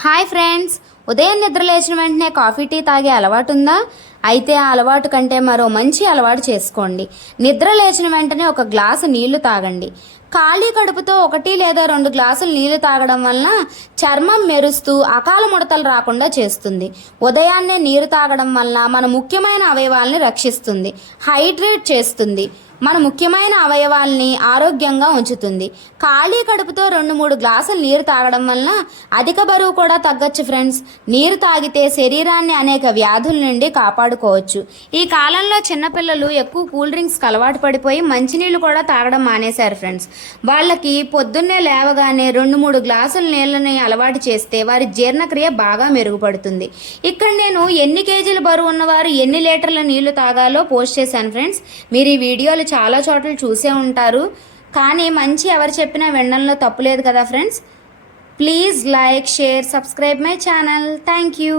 Hi friends, ఉదయం నిద్ర లేచిన వెంటనే కాఫీ టీ తాగే అలవాటు ఉందా? అయితే ఆ అలవాటు కంటే మరో మంచి అలవాటు చేసుకోండి. నిద్ర లేచిన వెంటనే ఒక గ్లాసు నీళ్లు తాగండి. ఖాళీ కడుపుతో 1 లేదా 2 గ్లాసులు నీళ్లు తాగడం వలన చర్మం మెరుస్తూ అకాల ముడతలు రాకుండా చేస్తుంది. ఉదయాన్నే నీరు తాగడం వలన మన ముఖ్యమైన అవయవాల్ని రక్షిస్తుంది, హైడ్రేట్ చేస్తుంది, మన ముఖ్యమైన అవయవాల్ని ఆరోగ్యంగా ఉంచుతుంది. ఖాళీ కడుపుతో 2-3 గ్లాసులు నీరు తాగడం వలన అధిక బరువు కూడా తగ్గొచ్చు ఫ్రెండ్స్. నీరు తాగితే శరీరాన్ని అనేక వ్యాధుల నుండి కాపాడుకోవచ్చు. ఈ కాలంలో చిన్నపిల్లలు ఎక్కువ కూల్ డ్రింక్స్కి అలవాటు పడిపోయి మంచినీళ్ళు కూడా తాగడం మానేశారు ఫ్రెండ్స్. వాళ్ళకి పొద్దున్నే లేవగానే 2-3 గ్లాసుల నీళ్ళని అలవాటు చేస్తే వారి జీర్ణక్రియ బాగా మెరుగుపడుతుంది. ఇక్కడ నేను ఎన్ని కేజీల బరువు ఉన్నవారు ఎన్ని లీటర్ల నీళ్లు తాగాలో పోస్ట్ చేశాను ఫ్రెండ్స్. మీరు ఈ వీడియోలు చాలా చోట్ల చూసే ఉంటారు, కానీ మంచి ఎవరు చెప్పినా వినడంలో తప్పులేదు కదా friends. Please like, share, subscribe my channel. Thank you.